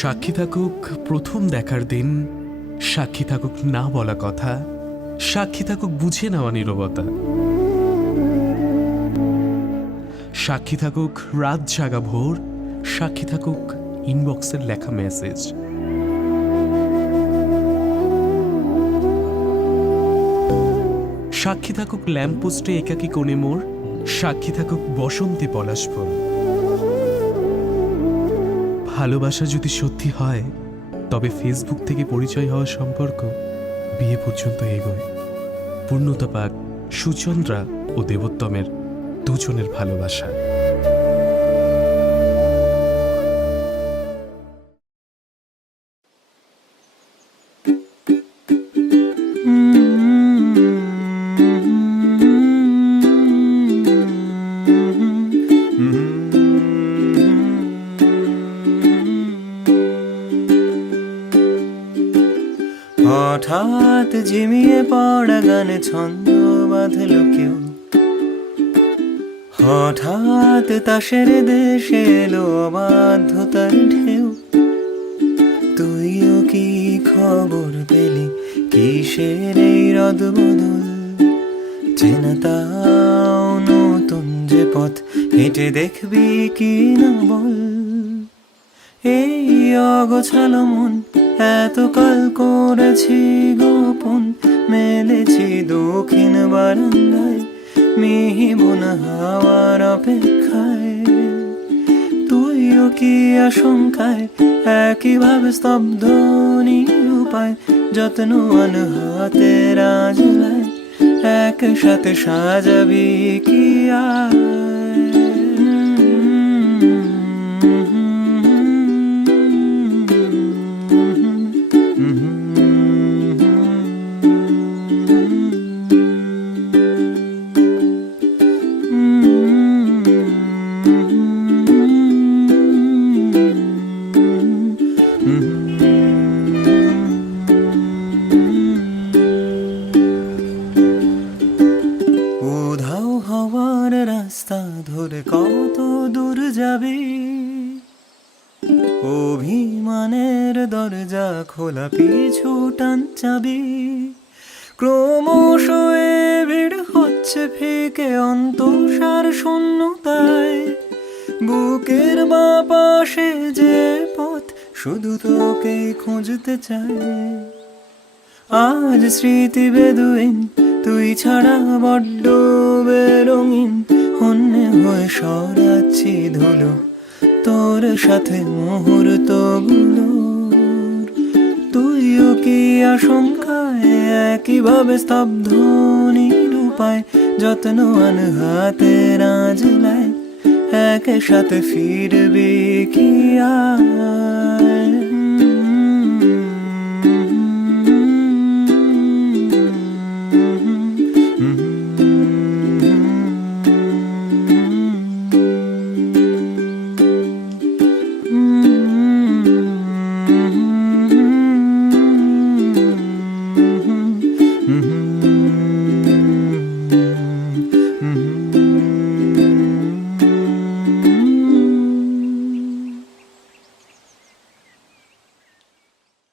সাক্ষী থাকুক প্রথম দেখার দিন, সাক্ষী থাকুক না বলা কথা, সাক্ষী থাকুক বুঝে নেওয়া নীরবতা, সাক্ষী থাকুক রাত জাগা ভোর, সাক্ষী থাকুক ইনবক্সের লেখা মেসেজ। সাক্ষী থাকুক ল্যাম্পপোস্টে একাকী কোণে মোর, সাক্ষী থাকুক বসন্তে পলাশ ফুল। ভালোবাসা যদি সত্যি হয় তবে ফেসবুক থেকে পরিচয় হওয়া সম্পর্ক বিয়ে পর্যন্ত এগোয়। পূর্ণতা পাক সুচন্দ্রা ও দেবোত্তমের দুজনের ভালোবাসা। হঠাৎ ঝিমিয়ে পড়া গানে ছন্দ বাঁধল কেউ, হঠাৎ তাসের দেশে এলো অবাধ্যতার ঢেউ। তুইও কি খবর পেলি কিসের এই রদবদল? চেনা তাও নতুন যে পথ হেঁটে দেখবি কি না বল। এই অগোছালো মন এতকাল করেছি গোপন, মেলেছি দক্ষিণ বারান্দায় মিহিবন হাওয়ার অপেক্ষায়। তুইও কি আশঙ্কায় একইভাবে স্তব্ধ নিরুপায়, যত্ন হাতে রাজলায় একসাথে সাজাবি কি আয়? উধাও হওয়ার রাস্তা ধরে কত দূর যাবি? অভিমানের দরজা খোলা পিছু টান চাবি। ক্রমশ ভিড় হচ্ছে ফিকে অন্তঃসার শূন্যতায়। বুকের বাঁ পাশে যে পথ শুধু তোকেই খুঁজতে চায়। আজ স্মৃতি বেদুইন, তুই ছাড়া বড্ড বেরঙিন। অন্যে হয়ে সরাচ্ছি ধুলো তোর সাথে মুহূর্তগুলো। তুইও কি আশঙ্কায় একইভাবে স্তব্ধ নিরুপায়, যত্ন হাতে রাজলায় একসাথে ফিরবি কি আয়?